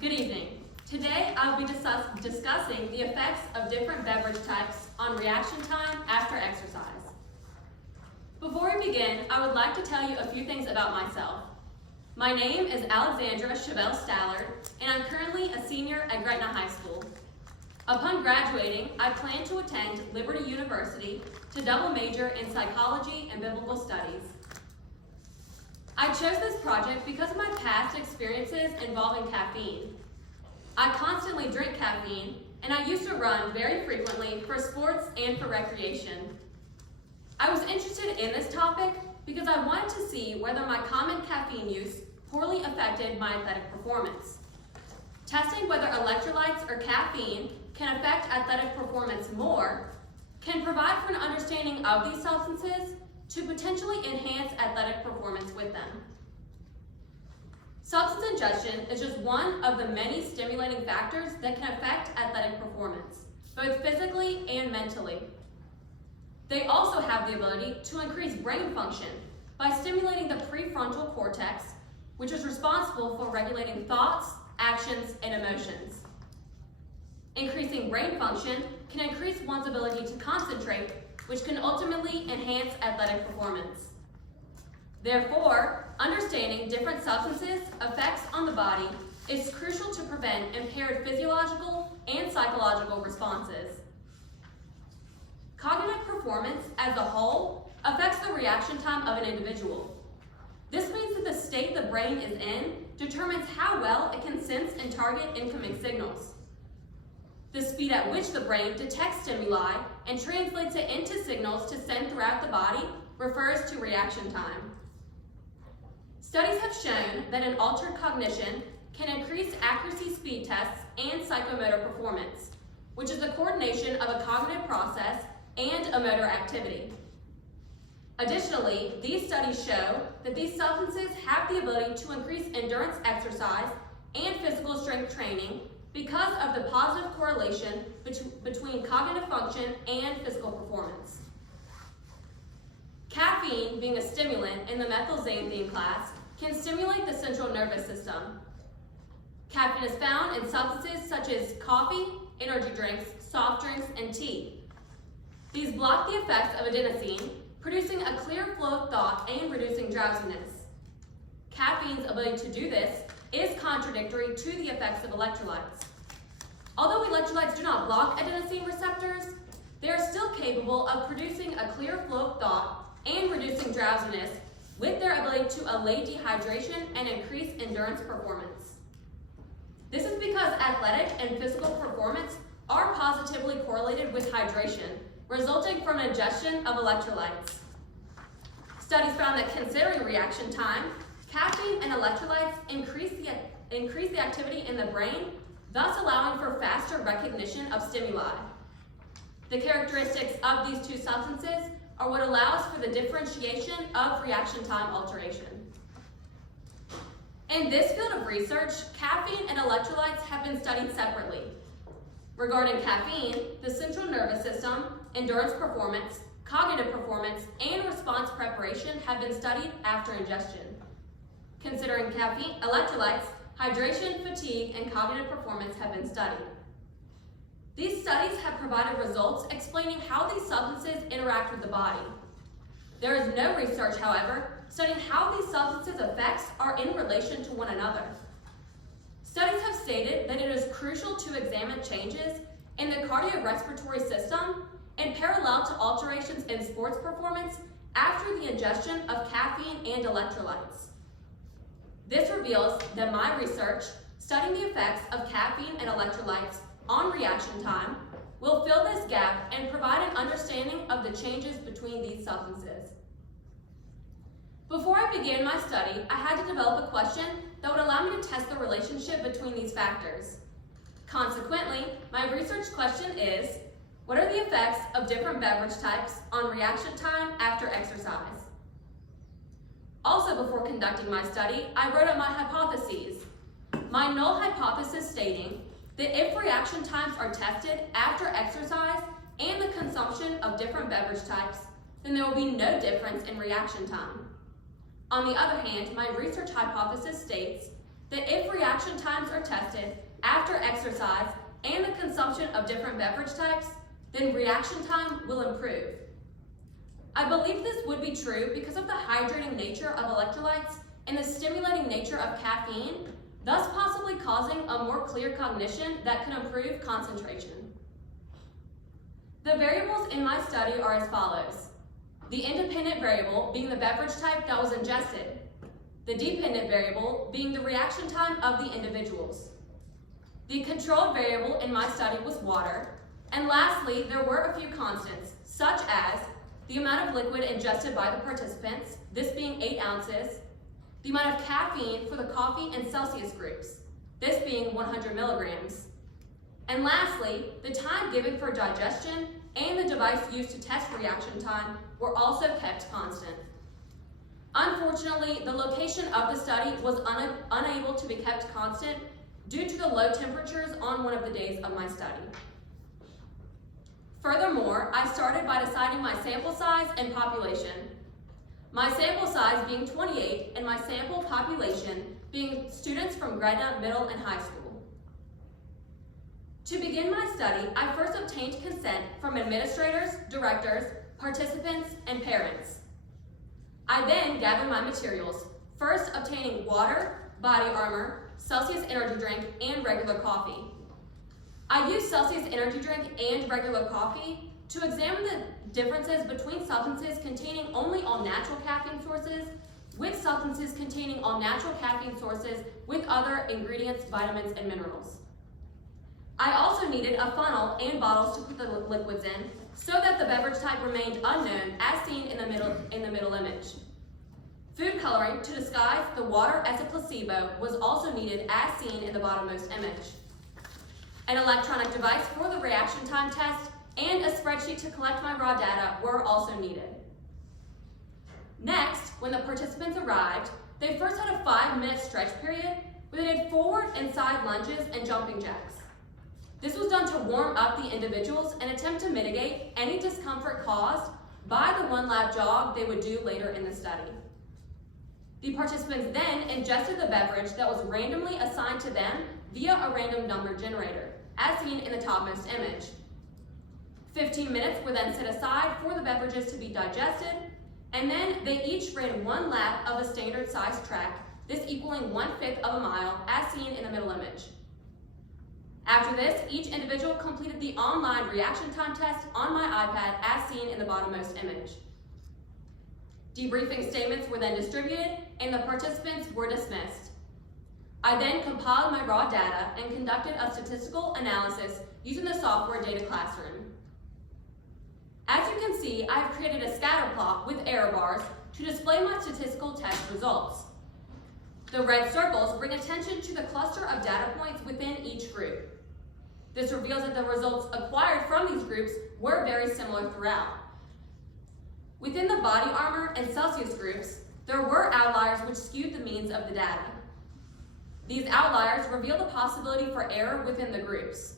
Good evening. Today I'll be discussing the effects of different beverage types on reaction time after exercise. Before we begin, I would like to tell you a few things about myself. My name is Alexandra Stallard, and I'm currently a senior at Gretna High School. Upon graduating, I plan to attend Liberty University to double major in psychology and biblical studies. I chose this project because of my past experiences involving caffeine. I constantly drink caffeine, and I used to run very frequently for sports and for recreation. I was interested in this topic because I wanted to see whether my common caffeine use poorly affected my athletic performance. Testing whether electrolytes or caffeine can affect athletic performance more can provide for an understanding of these substances to potentially enhance athletic performance with them. Substance ingestion is just one of the many stimulating factors that can affect athletic performance, both physically and mentally. They also have the ability to increase brain function by stimulating the prefrontal cortex, which is responsible for regulating thoughts, actions, and emotions. Increasing brain function can increase one's ability to concentrate, which can ultimately enhance athletic performance. Therefore, understanding different substances' effects on the body is crucial to prevent impaired physiological and psychological responses. Cognitive performance as a whole affects the reaction time of an individual. This means that the state the brain is in determines how well it can sense and target incoming signals. The speed at which the brain detects stimuli and translates it into signals to send throughout the body refers to reaction time. Studies have shown that an altered cognition can increase accuracy speed tests and psychomotor performance, which is the coordination of a cognitive process and a motor activity. Additionally, these studies show that these substances have the ability to increase endurance exercise and physical strength training because of the positive correlation between cognitive function and physical performance. Caffeine, being a stimulant in the methylxanthine class, can stimulate the central nervous system. Caffeine is found in substances such as coffee, energy drinks, soft drinks, and tea. These block the effects of adenosine, producing a clear flow of thought and reducing drowsiness. Caffeine's ability to do this is contradictory to the effects of electrolytes. Although electrolytes do not block adenosine receptors, they are still capable of producing a clear flow of thought and reducing drowsiness with their ability to allay dehydration and increase endurance performance. This is because athletic and physical performance are positively correlated with hydration, resulting from an ingestion of electrolytes. Studies found that considering reaction time, caffeine and electrolytes increase the activity in the brain, thus allowing for faster recognition of stimuli. The characteristics of these two substances are what allows for the differentiation of reaction time alteration. In this field of research, caffeine and electrolytes have been studied separately. Regarding caffeine, the central nervous system, endurance performance, cognitive performance, and response preparation have been studied after ingestion. Considering caffeine, electrolytes, hydration, fatigue, and cognitive performance have been studied. These studies have provided results explaining how these substances interact with the body. There is no research, however, studying how these substances' effects are in relation to one another. Studies have stated that it is crucial to examine changes in the cardiorespiratory system in parallel to alterations in sports performance after the ingestion of caffeine and electrolytes. This reveals that my research studying the effects of caffeine and electrolytes on reaction time will fill this gap and provide an understanding of the changes between these substances. Before I began my study, I had to develop a question that would allow me to test the relationship between these factors. Consequently, my research question is, what are the effects of different beverage types on reaction time after exercise? Also, before conducting my study, I wrote up my hypotheses. My null hypothesis stating that if reaction times are tested after exercise and the consumption of different beverage types, then there will be no difference in reaction time. On the other hand, my research hypothesis states that if reaction times are tested after exercise and the consumption of different beverage types, then reaction time will improve. I believe this would be true because of the hydrating nature of electrolytes and the stimulating nature of caffeine, thus possibly causing a more clear cognition that can improve concentration. The variables in my study are as follows. The independent variable being the beverage type that was ingested, the dependent variable being the reaction time of the individuals. The controlled variable in my study was water, and lastly, there were a few constants, such as the amount of liquid ingested by the participants, this being 8 ounces, the amount of caffeine for the coffee and Celsius groups, this being 100 milligrams, and lastly, the time given for digestion and the device used to test reaction time were also kept constant. Unfortunately, the location of the study was unable to be kept constant due to the low temperatures on one of the days of my study. Furthermore, I started by deciding my sample size and population. My sample size being 28 and my sample population being students from Gretna Middle and High School. To begin my study, I first obtained consent from administrators, directors, participants, and parents. I then gathered my materials, first obtaining water, body armor, Celsius energy drink, and regular coffee. I used Celsius energy drink and regular coffee to examine the differences between substances containing only all natural caffeine sources with substances containing all natural caffeine sources with other ingredients, vitamins, and minerals. I also needed a funnel and bottles to put the liquids in so that the beverage type remained unknown as seen in the middle image. Food coloring to disguise the water as a placebo was also needed as seen in the bottommost image. An electronic device for the reaction time test and a spreadsheet to collect my raw data were also needed. Next, when the participants arrived, they first had a 5-minute stretch period where they did forward and side lunges and jumping jacks. This was done to warm up the individuals and attempt to mitigate any discomfort caused by the 1 lap jog they would do later in the study. The participants then ingested the beverage that was randomly assigned to them via a random number generator, as seen in the topmost image. 15 minutes were then set aside for the beverages to be digested, and then they each ran 1 lap of a standard size track, this equaling 1/5 of a mile, as seen in the middle image. After this, each individual completed the online reaction time test on my iPad, as seen in the bottommost image. Debriefing statements were then distributed, and the participants were dismissed. I then compiled my raw data and conducted a statistical analysis using the software Data Classroom. As you can see, I have created a scatter plot with error bars to display my statistical test results. The red circles bring attention to the cluster of data points within each group. This reveals that the results acquired from these groups were very similar throughout. Within the body armor and Celsius groups, there were outliers which skewed the means of the data. These outliers reveal the possibility for error within the groups.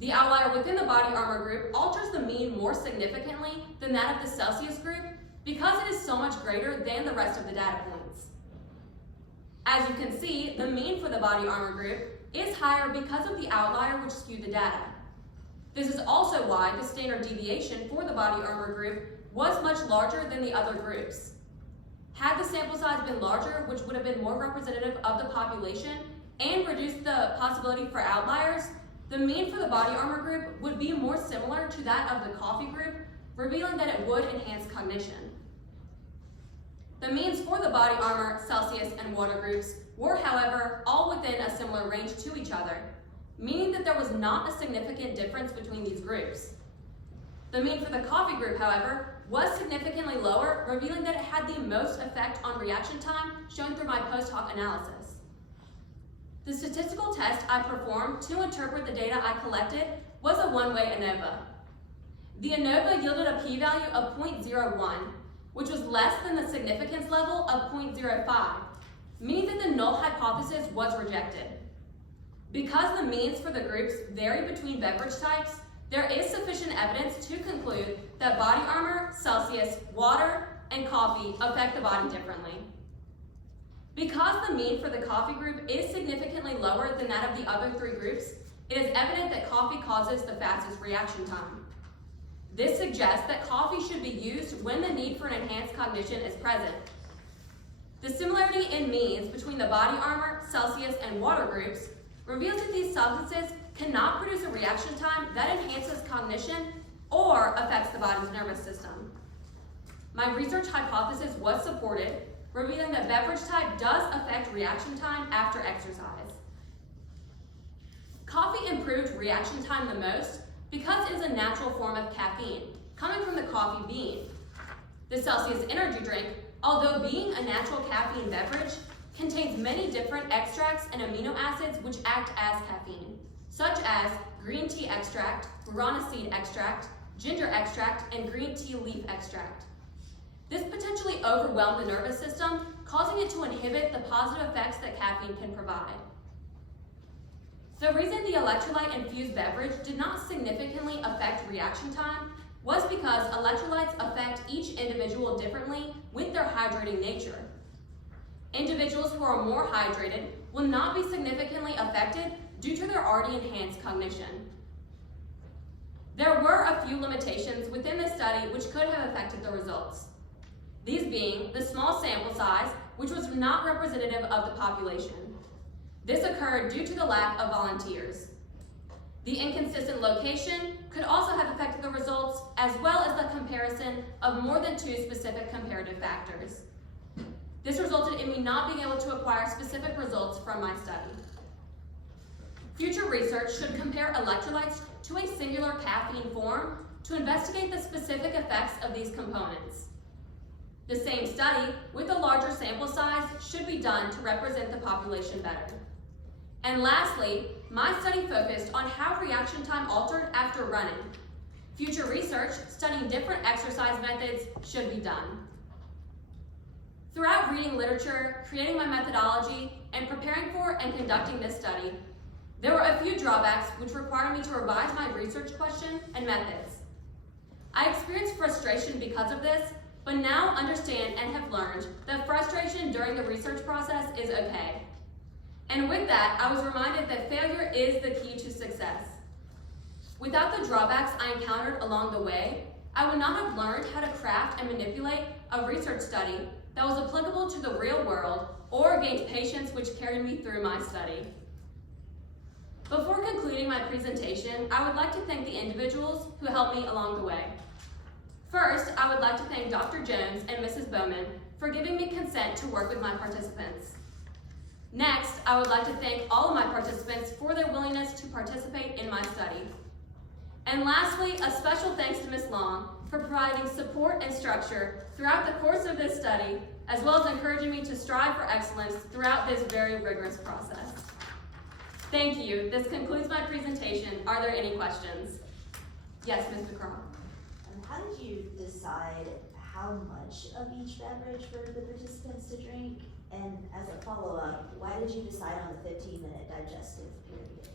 The outlier within the body armor group alters the mean more significantly than that of the Celsius group because it is so much greater than the rest of the data points. As you can see, the mean for the body armor group is higher because of the outlier which skewed the data. This is also why the standard deviation for the body armor group was much larger than the other groups. Had the sample size been larger, which would have been more representative of the population and reduced the possibility for outliers, the mean for the body armor group would be more similar to that of the coffee group, revealing that it would enhance cognition. The means for the body armor, Celsius, and water groups were, however, all within a similar range to each other, meaning that there was not a significant difference between these groups. The mean for the coffee group, however, was significantly lower, revealing that it had the most effect on reaction time, shown through my post hoc analysis. The statistical test I performed to interpret the data I collected was a one-way ANOVA. The ANOVA yielded a p-value of 0.01, which was less than the significance level of 0.05, meaning that the null hypothesis was rejected. Because the means for the groups vary between beverage types, there is sufficient evidence to conclude that body armor, Celsius, water, and coffee affect the body differently. Because the mean for the coffee group is significantly lower than that of the other three groups, it is evident that coffee causes the fastest reaction time. This suggests that coffee should be used when the need for an enhanced cognition is present. The similarity in means between the body armor, Celsius, and water groups reveals that these substances cannot produce a reaction time that enhances cognition or affects the body's nervous system. My research hypothesis was supported, revealing that beverage type does affect reaction time after exercise. Coffee improved reaction time the most because it is a natural form of caffeine, coming from the coffee bean. The Celsius energy drink, although being a natural caffeine beverage, contains many different extracts and amino acids which act as caffeine, such as green tea extract, guarana seed extract, ginger extract, and green tea leaf extract. This potentially overwhelmed the nervous system, causing it to inhibit the positive effects that caffeine can provide. The reason the electrolyte-infused beverage did not significantly affect reaction time was because electrolytes affect each individual differently with their hydrating nature. Individuals who are more hydrated will not be significantly affected due to their already enhanced cognition. There were a few limitations within the study which could have affected the results. These being the small sample size, which was not representative of the population. This occurred due to the lack of volunteers. The inconsistent location could also have affected the results, as well as the comparison of more than 2 specific comparative factors. This resulted in me not being able to acquire specific results from my study. Future research should compare electrolytes to a singular caffeine form to investigate the specific effects of these components. The same study, with a larger sample size, should be done to represent the population better. And lastly, my study focused on how reaction time altered after running. Future research studying different exercise methods should be done. Throughout reading literature, creating my methodology, and preparing for and conducting this study, there were a few drawbacks which required me to revise my research question and methods. I experienced frustration because of this, but now understand and have learned that frustration during the research process is okay. And with that, I was reminded that failure is the key to success. Without the drawbacks I encountered along the way, I would not have learned how to craft and manipulate a research study that was applicable to the real world or gained patience which carried me through my study. Before concluding my presentation, I would like to thank the individuals who helped me along the way. First, I would like to thank Dr. Jones and Mrs. Bowman for giving me consent to work with my participants. Next, I would like to thank all of my participants for their willingness to participate in my study. And lastly, a special thanks to Ms. Long for providing support and structure throughout the course of this study, as well as encouraging me to strive for excellence throughout this very rigorous process. Thank you. This concludes my presentation. Are there any questions? Yes, Ms. McCraw. How did you decide how much of each beverage for the participants to drink? And as a follow-up, why did you decide on the 15-minute digestive period?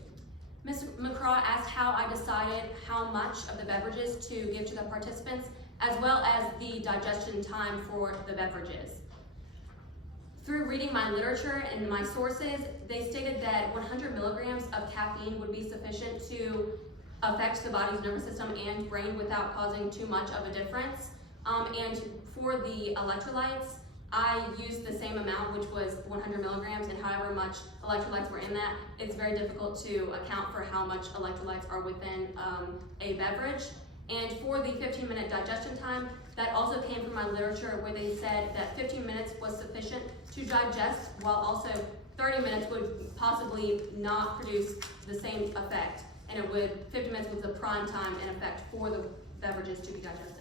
Ms. McCraw asked how I decided how much of the beverages to give to the participants, as well as the digestion time for the beverages. Through reading my literature and my sources, they stated that 100 milligrams of caffeine would be sufficient to affect the body's nervous system and brain without causing too much of a difference. And for the electrolytes, I used the same amount, which was 100 milligrams, and however much electrolytes were in that, it's very difficult to account for how much electrolytes are within a beverage. And for the 15-minute digestion time, that also came from my literature where they said that 15 minutes was sufficient to digest, while also 30 minutes would possibly not produce the same effect. And 50 minutes was the prime time and effect for the beverages to be digested.